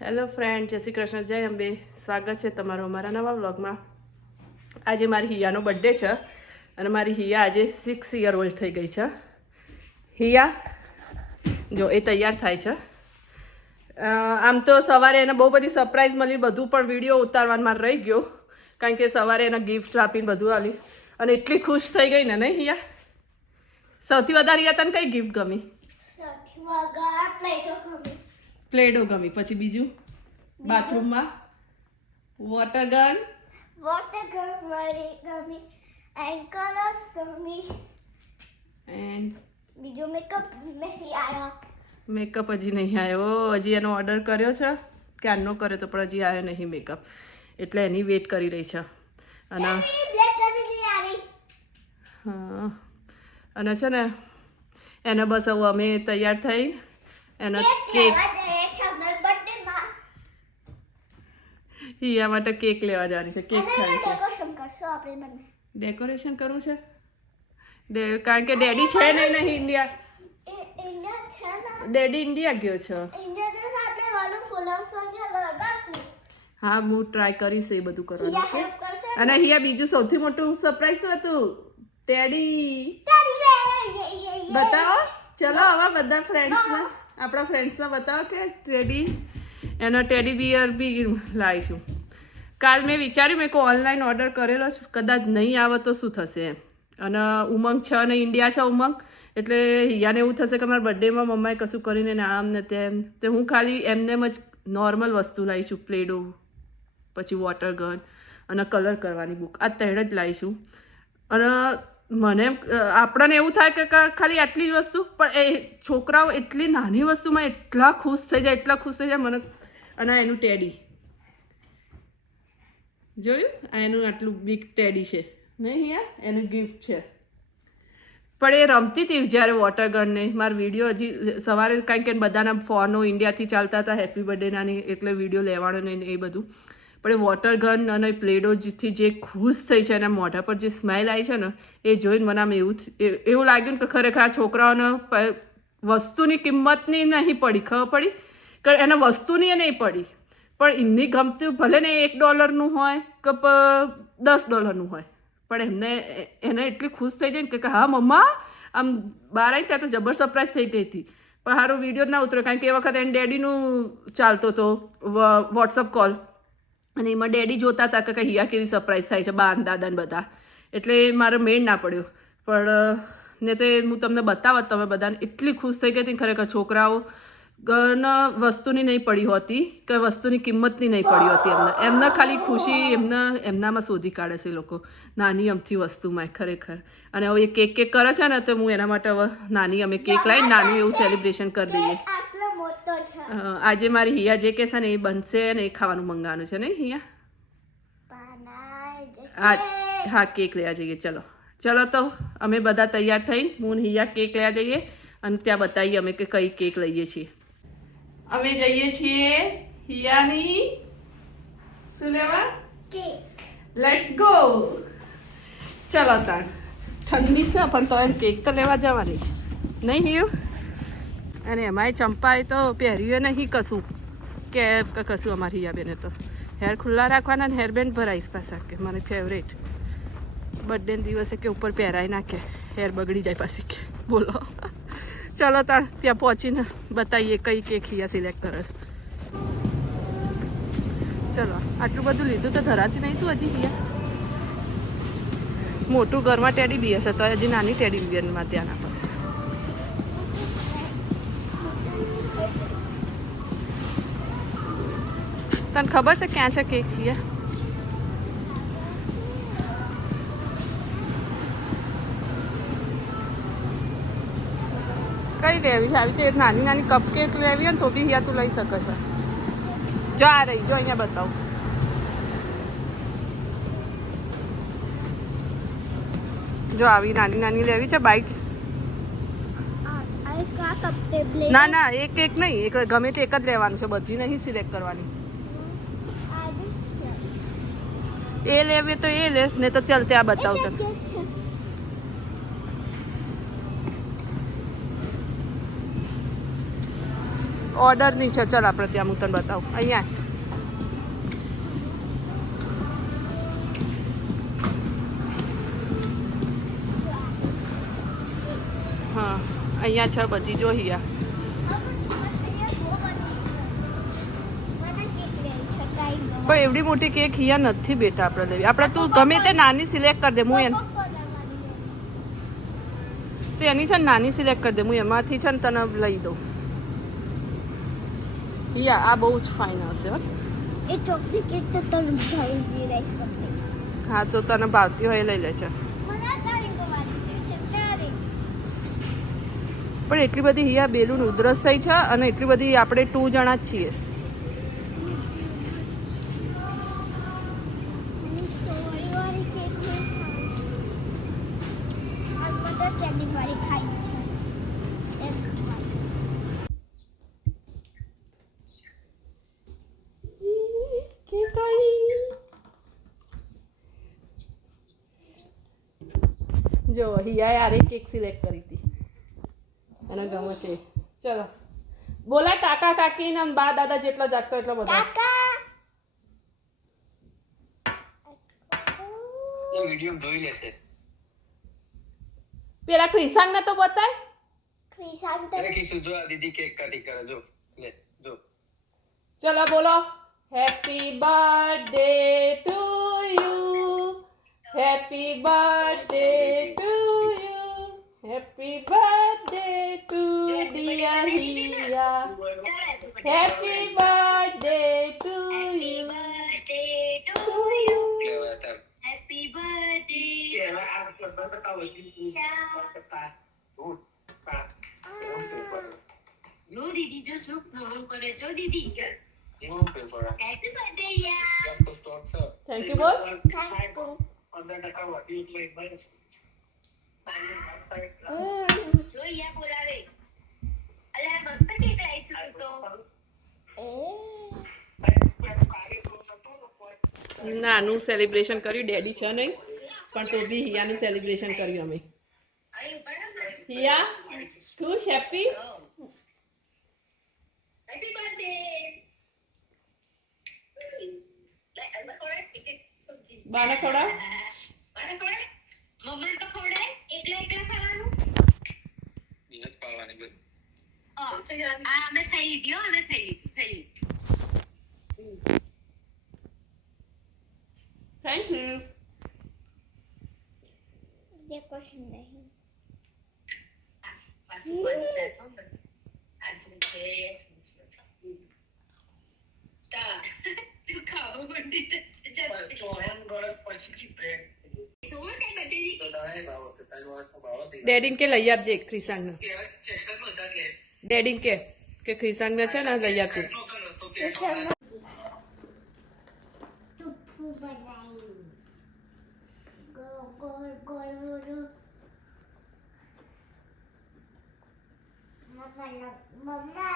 Hello friend, જય શ્રી કૃષ્ણ, જય અંબે. સ્વાગત છે તમારું અમારા નવા વ્લોગમાં. આજે મારી હિયાનો બર્થડે છે અને મારી હિયા આજે 6 યર ઓલ્ડ થઈ ગઈ છે. હિયા જો એ તૈયાર થાય છે. આમ તો સવારે એને બહુ બધી સરપ્રાઈઝ મળી, બધું પણ વિડીયો ઉતારવાનું મારે રહી ગયો કારણ કે સવારે એને ગિફ્ટ આપીને બધું આલી અને એટલી ખુશ થઈ ગઈ ને. નહીં હિયા? સૌથી વધારે હિયા તને કઈ ગિફ્ટ ગમી? પ્લેડો ગમી. પછી બીજું બાથરૂમમાં વોટર ગન ગમી એન્ડ કલર્સ ગમી એન્ડ બીજો મેકઅપ નહીં આવ્યો. મેકઅપ હજી નહીં આવ્યો. હજી એનો ઓર્ડર કર્યો છે, ક્યારનો કર્યો તો પણ હજી આવ્યો નહીં મેકઅપ, એટલે એની વેટ કરી રહી છે. અને હા, અને છે ને એને બસ હવે અમે તૈયાર થઈ એનો કેક હિયા માટે કેક લેવા જવાની છે. કેક ખાવી છે. ડેકોરેશન કરવું છે કારણ કે ડેડી છે નહીં ઇન્ડિયા. ડેડી ઇન્ડિયા ગયો છે. હા, હું ટ્રાય કરીશ એ બધું કરવાનું. અને અહીંયા બીજું સૌથી મોટું સરપ્રાઈઝ શું હતું? ટેડી. બતાવો. ચલો હવે બધા ફ્રેન્ડ્સને, આપણા ફ્રેન્ડ્સને બતાવો કે ટેડી, એનો ટેડી બિયર બી લાવીશું. કાલ મેં વિચાર્યું મેં ઓનલાઈન ઓર્ડર કરેલો છે, કદાચ નહીં આવે તો શું થશે એમ. અને ઉમંગ છે ને ઇન્ડિયા છે ઉમંગ, એટલે હિયાને એવું થશે કે મારા બર્થડેમાં મમ્માએ કશું કરીને ને આમ ને તેમ. તો હું ખાલી એમને જ નોર્મલ વસ્તુ લાવીશું, પ્લેડો, પછી વોટર ગન અને કલર કરવાની બુક. આ ત્રણ જ લાવીશું. અને મને આપણને એવું થાય કે ખાલી આટલી જ વસ્તુ, પણ એ છોકરાઓ એટલી નાની વસ્તુમાં એટલા ખુશ થઈ જાય મને. અને એનું ટેડી જોયું? એનું આટલું બિગ ટેડી છે નહીં યાર, એનું ગિફ્ટ છે. પણ એ રમતી હતી જ્યારે વોટર ગનને. મારો વિડીયો હજી સવારે, કારણ કે બધાના ફોનો ઇન્ડિયાથી ચાલતા હતા હેપી બર્થડેના ને, એટલે વિડીયો લેવાનો નહીં એ બધું. પણ એ વોટર ગન અને પ્લેડોથી જે ખુશ થઈ છે, એના મોઢા પર જે સ્માઇલ આવી છે ને, એ જોઈને મને આમ એવું લાગ્યું કે ખરેખર આ છોકરાઓને વસ્તુની કિંમતની નહીં પડી, ખબર પડી કે એને વસ્તુની એ નહીં પડી, પણ એમની ગમતું ભલે ને $1 હોય કે $10 હોય, પણ એને એટલી ખુશ થઈ જાય ને કે હા મમ્મા આમ બહાર આવી ત્યાં તો જબર સરપ્રાઈઝ થઈ ગઈ હતી. પણ સારો વિડીયો જ ના ઉતર્યો કારણ કે એ વખત એને ડેડીનું ચાલતો હતો વોટ્સઅપ કોલ, અને એમાં ડેડી જોતા હતા કે હિયા કેવી સરપ્રાઈઝ થાય છે, બા દાદાને બધા. એટલે મારે મેળ ના પડ્યો. પણ ને તે હું તમને બતાવત, તમે બધાને એટલી ખુશ થઈ ગઈ હતી ખરેખર. છોકરાઓ વસ્તુની નહીં પડી હોતી કે વસ્તુની કિંમતની નહીં પડી હોતી. એમને ખાલી ખુશી એમનામાં શોધી કાઢે છે એ લોકો, નાની અમથી વસ્તુમાં ખરેખર. અને હવે એ કેક કરે છે ને, તો હું એના માટે હવે નાની અમે કેક લાવીને નાનું એવું સેલિબ્રેશન કરી દઈએ. આજે મારી હિયા જે કહેશે ને એ બનશે ને એ ખાવાનું મંગાવાનું છે નહીં હિયા? હા, કેક લેવા જઈએ. ચલો તો અમે બધા તૈયાર થઈને હું હિયા કેક લેવા જઈએ અને ત્યાં બતાવીએ અમે કે કઈ કેક લઈએ છીએ. અમે જઈએ છીએ હિયાની શું લેવા? કેક. Let's go. ચલો તાણ. ઠંડી છે પણ તો કેક તો લેવા જવાની છે નહીં હિયું? અને એમાંય ચંપાએ તો પહેર્યું નહીં કશું કે કશું. અમારી હિયાબેને તો હેર ખુલ્લા રાખવાના ને હેરબેન્ડ ભરાઈશ પાછા, કે મારી ફેવરેટ. બર્થડે દિવસે કે ઉપર પહેરાઈ નાખે, હેર બગડી જાય પાછી કે. બોલો. ચલો તાણ ત્યાં પહોંચીને બતાવીએ કઈ કેક હિયા સિલેક્ટ કરે છે. ચલો, આટલું બધું લીધું તો ધરાતી નહીં તું હજી હિયા? મોટું ઘરમાં ટેડી બિયર છે તો હજી નાની ટેડી બિયરમાં ધ્યાન આપે. તને ખબર છે ક્યાં છે કેક હિયા? કઈ લેવી છે? આવી રીતે નાની નાની કપ કેક લેવી હોય ને તો બી હિયા તું લઈ શકે છે. જો આ રહી, જો અહીંયા બતાવું. જો આવી નાની નાની લેવી છે બાઇટ્સ. ના એક કેક નહીં, એક ગમે તે એક જ લેવાનું છે, બધી નહીં સિલેક્ટ કરવાની. એ લેવી તો એ લે, ને તો ચાલ ત્યાં બતાવું તને. ઓર્ડરની છે. ચાલ આપણે ત્યાં હું તને બતાવું. અહીંયા હા અહીંયા છે બધી જો હિયા. પણ એવડી મોટી કેક હિયા નથી બેટા આપણે લેવી. આપણે તું ગમે તે નાની સિલેક્ટ કરી દે. હું એની છે ને નાની સિલેક્ટ કરી દે. હું એમાંથી છે ને તને લઈ દઉં. હિયા આ બહુ જ ફાઇન હશે. હો એ ચોકલેટ કેક તો તને ભાવી લાઈક કરતી. હા તો તને ભાવતી હોય એ લઈ લેજે. પણ એટલી બધી હિયા બેલુન ઉધરસ થઈ છે અને એટલી બધી આપણે 2 જણા જ છીએ. જો હિયા યાર કેક સિલેક્ટ કરી હતી. એને ગમે છે. ચલો બોલા કાકા કાકી ને બા દાદા જેટલો જાગતો એટલો બધો. એ વિડિયો જોઈ લેશે. પેલા ક્રિસાંગ ને તો બતાય. અરે કિશુ જો આ દીદી કેક કટિંગ કરે જો. લે જો. ચલો બોલો happy birthday to you. Happy birthday to you. Happy birthday to dear Hiya. Happy birthday to you. લેવા તાર. Happy birthday. લો દીદી જો શું ફોન કરે જો દીદી. એવું પેપર. Happy birthday યાર. કેમ તો સ્ટોક છે. થેન્ક યુ બોલ. Thank you. 15% વધી એટલે બસ. જો યા બોલાવે. અલા મસ્ત કેક લાવી છું તું તો. નાનું સેલિબ્રેશન કર્યું. ડેડી છે નહીં પણ તો બી હિયાનું સેલિબ્રેશન કર્યું અમે. હિયા ખુશ હેપી. Happy birthday. બાને ખવડાવ. મમ્મી તો ખવડાય એકલા ખાવાનું. નિયત પાવાની બસ. અમે ખાઈ લીધી હો અમે ખાઈ લીધી. Thank you. ये क्वेश्चन नहीं ડેડીને કે લઈ આપજે ક્રિસાંગ ને. ડેડીને કે ક્રિસાંગ ને છે ને લઈ આપજે. टुप्पू बनाई गोल गोल गोल गोल मम्मा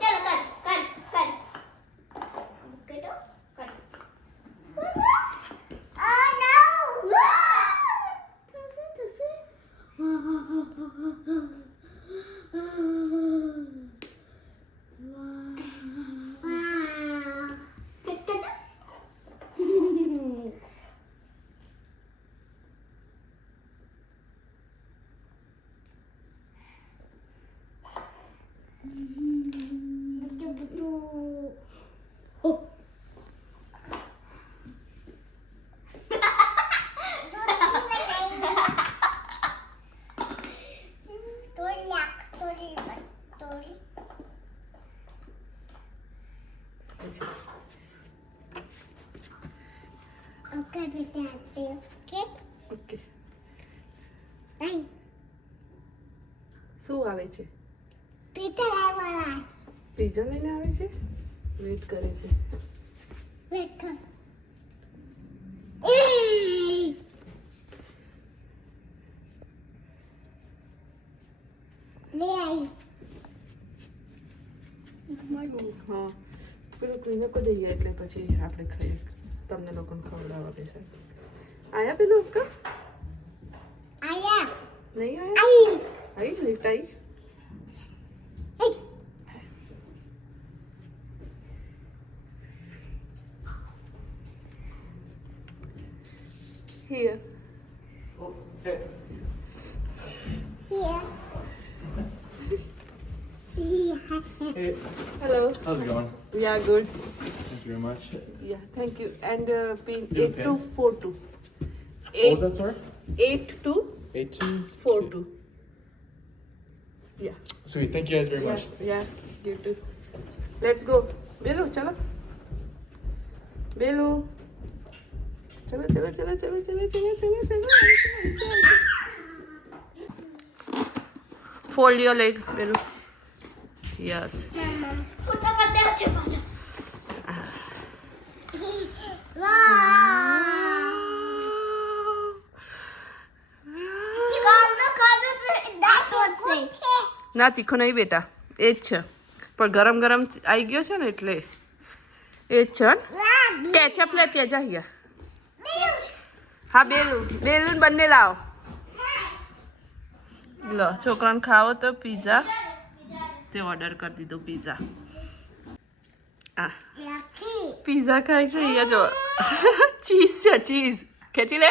चलो कर कर oh no Okay, bisa okay. Okay Ay, શું આવે છે? pita lawan. પિઝા લઈને આવે છે. વેઇટ કરે છે. Wait. Le ay. હા પેલું ક્લિનિકો જઈએ એટલે પછી આપણે ખાઈએ. તમને લોકોને ખવડાવવા બેસે. આયા પેલું અક્કા Ayah. નહીં આયા. Ay. આવી લિફ્ટ આવી. Here. Hey, Hello. how's it going? Yeah, good. Thank you very much. Yeah, thank you. And pin You 8242. What was that, sorry? 8242. 8242. Yeah. Sweet, thank you guys very much. Yeah, you too. Let's go. Belu, chalo. Belu. Chalo, chalo, chalo, chalo, chalo, chalo, chalo, chalo. Fold your leg, Belu. Yes. ના તીખો નહીં બેટા એ જ છે પણ ગરમ ગરમ આવી ગયો છે ને એટલે એ જ છે ને કેચઅપ લેતી જા અહીંયા હા બેલુન બંને લાવો લો છોકરાને ખાવો તો પીઝા તે ઓર્ડર કરી દીધું પીઝા આ પીઝા ખાય છે અહીંયા જો ચીઝ છે ચીઝ ખેંચી લે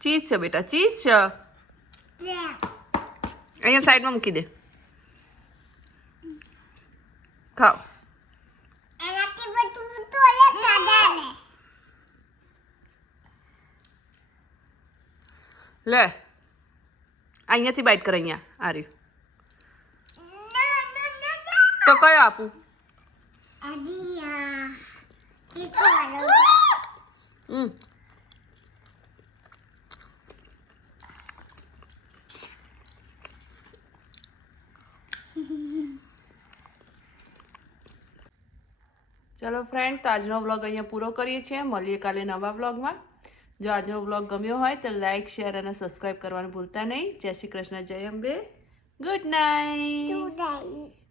ચીઝ છે બેટા ચીઝ છે અહીંયા સાઈડમાં મૂકી દે ખાઓ લે અહીંયાથી બાઈટ કર અહીંયા આ રહ્યું તો કયો આપું ચલો ફ્રેન્ડ તો આજનો વ્લોગ અહીંયા પૂરો કરીએ છીએ મળીએ કાલે નવા વ્લોગમાં જો આજનો વ્લોગ ગમ્યો હોય તો લાઈક શેર અને સબસ્ક્રાઈબ કરવાનું ભૂલતા નહીં જય શ્રી કૃષ્ણ જય અંબે ગુડ નાઇટ